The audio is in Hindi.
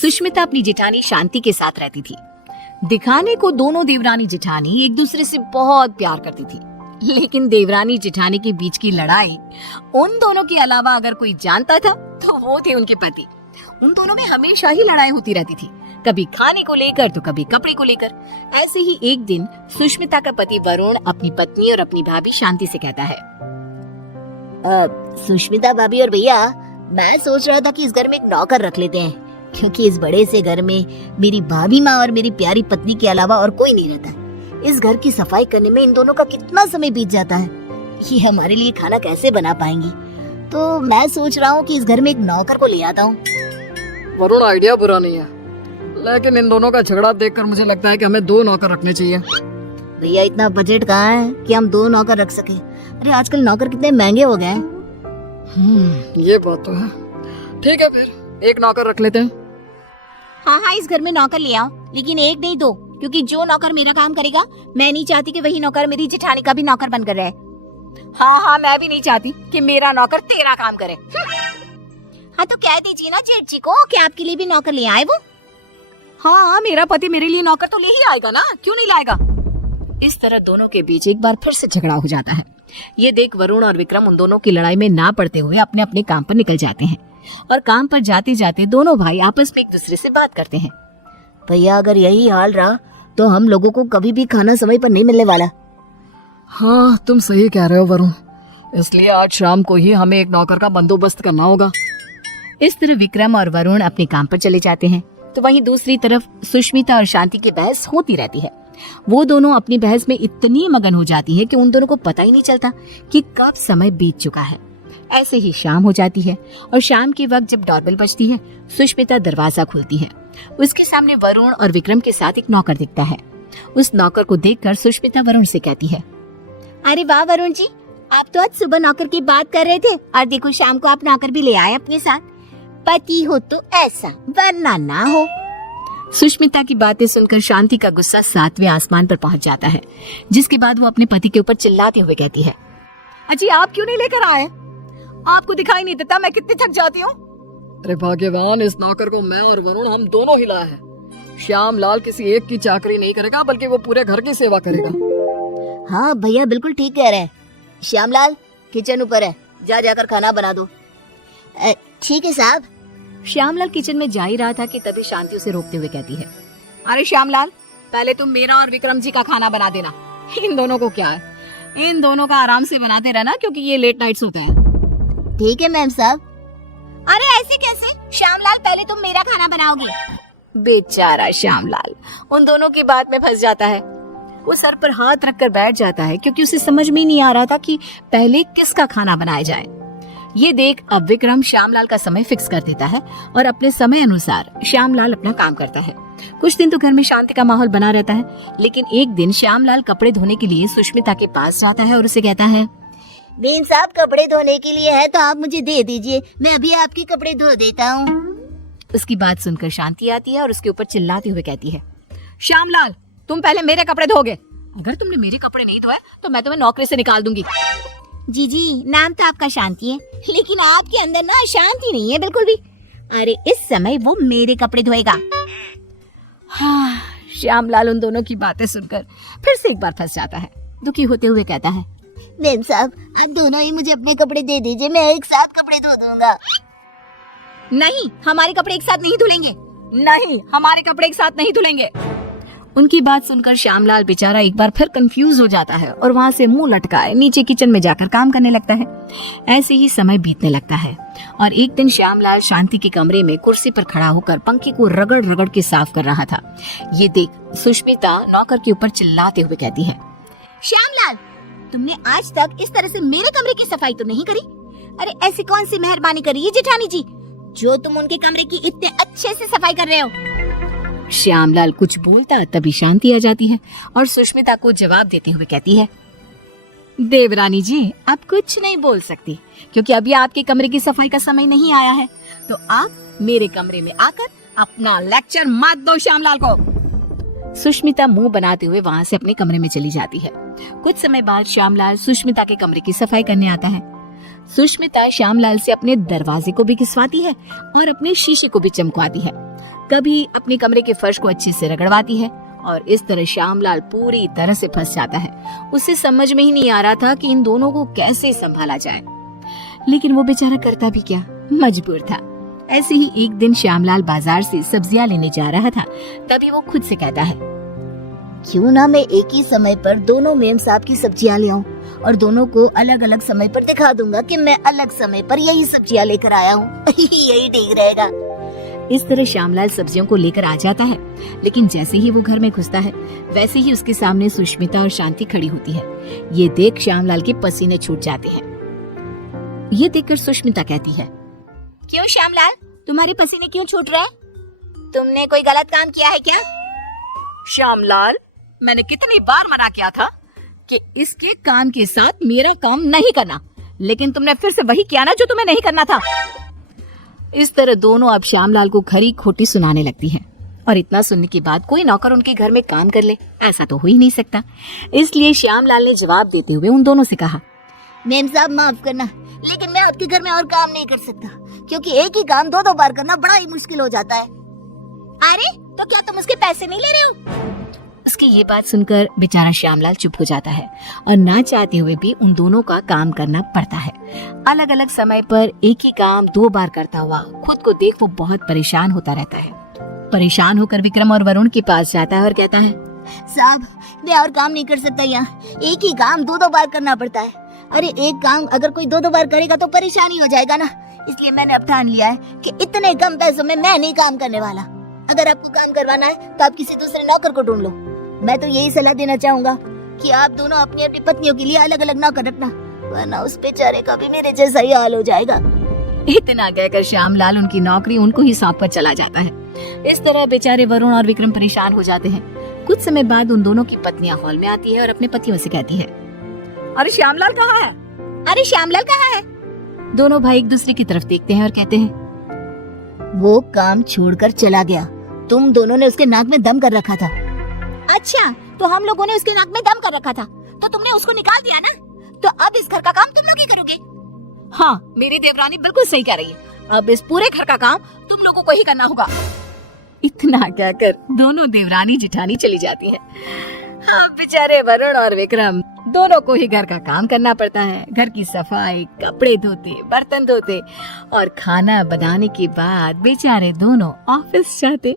सुष्मिता अपनी जेठानी शांति के साथ रहती थी। दिखाने को दोनों देवरानी जेठानी एक दूसरे से बहुत प्यार करती थी, लेकिन देवरानी जेठानी के बीच की लड़ाई उन दोनों के अलावा अगर कोई जानता था तो वो थे उनके पति। उन दोनों में हमेशा ही लड़ाई होती रहती थी, कभी खाने को लेकर तो कभी कपड़े को लेकर। ऐसे ही एक दिन सुष्मिता का पति वरुण अपनी पत्नी और अपनी भाभी शांति से कहता है, सुष्मिता भाभी और भैया, मैं सोच रहा था कि इस घर में एक नौकर रख लेते हैं, क्योंकि इस बड़े से घर में मेरी भाभी माँ और मेरी प्यारी पत्नी के अलावा और कोई नहीं रहता। इस घर की सफाई करने में इन दोनों का कितना समय बीत जाता है, ये हमारे लिए खाना कैसे बना पाएंगी। तो मैं सोच रहा हूँ कि इस घर में एक नौकर को ले आता हूँ। वरुण, आइडिया बुरा नहीं है, लेकिन इन दोनों का झगड़ा देखकर मुझे लगता है कि हमें 2 नौकर रखने चाहिए। भैया, इतना बजट कहाँ है कि हम 2 नौकर रख सके। अरे आजकल नौकर कितने महंगे हो गए हैं। ये बात तो है। ठीक है, फिर 1 नौकर रख लेते हैं। हाँ, इस घर में नौकर ले आओ, लेकिन 1 नहीं 2, क्योंकि जो नौकर मेरा काम करेगा, मैं नहीं चाहती कि वही नौकर मेरी जेठानी का भी नौकर बनकर रहे। हाँ, मैं भी नहीं चाहती कि मेरा नौकर तेरा काम करे। हाँ, तो कह दीजिए ना जेठ जी को कि आपके लिए भी नौकर ले आए वो। हाँ, मेरा पति मेरे लिए नौकर तो ले ही आएगा ना, क्यों नहीं लाएगा। इस तरह दोनों के बीच एक बार फिर से झगड़ा हो जाता है। ये देख वरुण और विक्रम उन दोनों की लड़ाई में ना पड़ते हुए अपने अपने काम पर निकल जाते हैं और काम पर जाते जाते दोनों भाई आपस में एक दूसरे से बात करते हैं। भैया, अगर यही हाल रहा तो हम लोगों को कभी भी खाना समय पर नहीं मिलने वाला। हाँ, तुम सही कह रहे हो वरुण, इसलिए आज शाम को ही हमें एक नौकर का बंदोबस्त करना होगा। इस तरह विक्रम और वरुण अपने काम पर चले जाते हैं, तो वहीं दूसरी तरफ सुष्मिता और शांति की बहस होती रहती है। वो दोनों अपनी बहस में इतनी मगन हो जाती है कि उन दोनों को पता ही नहीं चलता कि कब समय बीत चुका है। ऐसे ही शाम हो जाती है और शाम के वक्त जब डोरबेल बजती है, सुष्मिता दरवाजा खोलती है। उसके सामने वरुण और विक्रम के साथ एक नौकर दिखता है। उस नौकर को देखकर सुष्मिता वरुण से कहती है, अरे वाह वरुण जी, आप तो आज सुबह नौकर की बात कर रहे थे और देखो शाम को आप नौकर भी ले आए अपने साथ। पति हो तो ऐसा, वरना ना हो। सुष्मिता की बातें सुनकर शांति का गुस्सा 7वें आसमान पर पहुंच जाता है, जिसके बाद वो अपने पति के ऊपर चिल्लाते हुए कहती है, अजी आप क्यों नहीं लेकर आए? आपको दिखाई नहीं देता मैं कितनी थक जाती हूँ? अरे भाग्यवान, इस नौकर को मैं और वरुण हम दोनों हिलाए हैं। श्याम लाल किसी एक की चाकरी नहीं करेगा, बल्कि वो पूरे घर की सेवा करेगा। हाँ भैया, बिल्कुल ठीक कह रहे हैं। श्यामलाल, किचन ऊपर है, जाकर खाना बना दो। ठीक है साहब। श्यामलाल किचन में जा ही रहा था कि तभी शांति उसे रोकते हुए कहती है, अरे श्यामलाल, पहले तुम मेरा और विक्रम जी का खाना बना देना। इन दोनों को क्या है, इन दोनों का आराम से बनाते रहना, क्योंकि ये लेट नाइट्स होते हैं। ठीक है मैम साहब। अरे ऐसे कैसे? श्यामलाल, पहले तुम मेरा खाना बनाओगे। बेचारा श्यामलाल उन दोनों की बात में फंस जाता है। वो सर पर हाथ रखकर बैठ जाता है, क्योंकि उसे समझ में ही नहीं आ रहा था कि पहले किसका खाना बनाया जाए। ये देख अब विक्रम श्यामलाल का समय फिक्स कर देता है और अपने समय अनुसार श्यामलाल अपना काम करता है। कुछ दिन तो घर में शांति का माहौल बना रहता है, लेकिन एक दिन श्यामलाल कपड़े धोने के लिए सुष्मिता के पास जाता है और उसे कहता है, बीन साहब, कपड़े धोने के लिए है तो आप मुझे दे दीजिए, मैं अभी आपके कपड़े धो देता हूँ। उसकी बात सुनकर शांति आती है और उसके ऊपर चिल्लाते हुए कहती है, श्यामलाल, तुम पहले मेरे कपड़े धोगे। अगर तुमने मेरे कपड़े नहीं धोए तो मैं तुम्हें नौकरी से निकाल दूंगी। जी, नाम तो आपका शांति है, लेकिन आपके अंदर ना शांति नहीं है बिल्कुल भी। अरे इस समय वो मेरे कपड़े धोएगा। हाँ, श्यामलाल उन दोनों की बातें सुनकर फिर से एक बार फंस जाता है। दुखी होते हुए कहता है, मैम साहब, आप दोनों ही मुझे अपने कपड़े दे दीजिए, मैं एक साथ कपड़े धो दूंगा। नहीं, हमारे कपड़े एक साथ नहीं धुलेंगे। नहीं, हमारे कपड़े एक साथ नहीं धुलेंगे। उनकी बात सुनकर श्यामलाल बेचारा एक बार फिर कंफ्यूज हो जाता है और वहाँ से मुंह लटकाए नीचे किचन में जाकर काम करने लगता है। ऐसे ही समय बीतने लगता है और एक दिन श्यामलाल शांति के कमरे में कुर्सी पर खड़ा होकर पंखे को रगड़ रगड़ के साफ कर रहा था। ये देख सुष्मिता नौकर के ऊपर चिल्लाते हुए कहती है, श्यामलाल, तुमने आज तक इस तरह से मेरे कमरे की सफाई तो नहीं करी। अरे ऐसी कौन सी मेहरबानी करी है जेठानी जी, जो तुम उनके कमरे की इतने अच्छे से सफाई कर रहे हो। श्यामलाल कुछ बोलता तभी शांति आ जाती है और सुष्मिता को जवाब देते हुए कहती है, देवरानी जी, आप कुछ नहीं बोल सकती, क्योंकि अभी आपके कमरे की सफाई का समय नहीं आया है। तो आप मेरे कमरे में आकर अपना लेक्चर मत दो श्यामलाल को। सुष्मिता मुंह बनाते हुए वहाँ से अपने कमरे में चली जाती है। कुछ समय बाद श्यामलाल सुष्मिता के कमरे की सफाई करने आता है। सुष्मिता श्यामलाल से अपने दरवाजे को भी घिसवाती है और अपने शीशे को भी चमकवाती है। कभी अपने कमरे के फर्श को अच्छे से रगड़वाती है और इस तरह श्यामलाल पूरी तरह से फंस जाता है। उसे समझ में ही नहीं आ रहा था कि इन दोनों को कैसे संभाला जाए, लेकिन वो बेचारा करता भी क्या, मजबूर था। ऐसे ही एक दिन श्यामलाल बाजार से सब्जियां लेने जा रहा था, तभी वो खुद से कहता है, क्यों ना मैं एक ही समय पर दोनों मेम साहब की सब्जियां ले आऊं और दोनों को अलग अलग समय पर दिखा दूंगा कि मैं अलग समय पर यही सब्जियां लेकर आया हूँ। यही ठीक रहेगा। इस तरह श्यामलाल सब्जियों को लेकर आ जाता है, लेकिन जैसे ही वो घर में घुसता है वैसे ही उसके सामने सुष्मिता और शांति खड़ी होती है। ये देख श्यामलाल के पसीने छूट जाते हैं। ये देखकर सुष्मिता कहती है, क्यों श्यामलाल, तुम्हारे पसीने क्यों छूट रहे हैं? तुमने कोई गलत काम किया है क्या? श्यामलाल, मैंने कितनी बार मना किया था कि इसके काम के साथ मेरा काम नहीं करना, लेकिन तुमने फिर से वही किया ना जो तुम्हें नहीं करना था। इस तरह दोनों अब श्यामलाल को खरी खोटी सुनाने लगती हैं। और इतना सुनने के बाद कोई नौकर उनके घर में काम कर ले, ऐसा तो हो ही नहीं सकता। इसलिए श्यामलाल ने जवाब देते हुए उन दोनों से कहा, मेम साहब माफ करना, लेकिन मैं आपके घर में और काम नहीं कर सकता, क्योंकि एक ही काम दो बार करना बड़ा ही मुश्किल हो जाता है। अरे तो क्या तुम उसके पैसे नहीं ले रहे हो? उसकी ये बात सुनकर बेचारा श्यामलाल चुप हो जाता है और ना चाहते हुए भी उन दोनों का काम करना पड़ता है। अलग अलग समय पर एक ही काम 2 बार करता हुआ खुद को देख वो बहुत परेशान होता रहता है। परेशान होकर विक्रम और वरुण के पास जाता है और कहता है, साहब मैं और काम नहीं कर सकता, यहाँ एक ही काम 2 बार करना पड़ता है। अरे एक काम अगर कोई 2 बार करेगा तो परेशानी हो जाएगा ना, इसलिए मैंने अब ठान लिया है कि इतने कम पैसों में मैं नहीं काम करने वाला। अगर आपको काम करवाना है तो आप किसी दूसरे नौकर को ढूंढ लो। मैं तो यही सलाह देना चाहूंगा कि आप दोनों अपनी अपनी पत्नियों के लिए अलग अलग नौकर रखना, वरना उस बेचारे का भी मेरे जैसा ही हाल हो जाएगा। इतना कहकर श्यामलाल उनकी नौकरी उनको ही सौंप कर चला जाता है। इस तरह बेचारे वरुण और विक्रम परेशान हो जाते हैं। कुछ समय बाद उन दोनों की पत्नियां हॉल में आती है और अपने पतियों से कहती है, अरे श्यामलाल कहाँ है? अरे श्यामलाल कहाँ है? दोनों भाई एक दूसरे की तरफ देखते हैं और कहते हैं, वो काम छोड़कर चला गया। तुम दोनों ने उसके नाक में दम कर रखा था। अच्छा, तो हम लोगों ने उसके नाक में दम कर रखा था, तो तुमने उसको निकाल दिया ना? तो अब इस घर का काम तुम लोग ही करोगे? हाँ, मेरी देवरानी बिल्कुल सही कह रही है। अब इस पूरे घर का काम तुम लोगों को ही करना होगा। इतना कहकर दोनों देवरानी जिठानी चली जाती है। हाँ, बेचारे वरुण और विक्रम दोनों को ही घर का काम करना पड़ता है। घर की सफाई, कपड़े धोते, बर्तन धोते और खाना बनाने के बाद बेचारे दोनों ऑफिस जाते।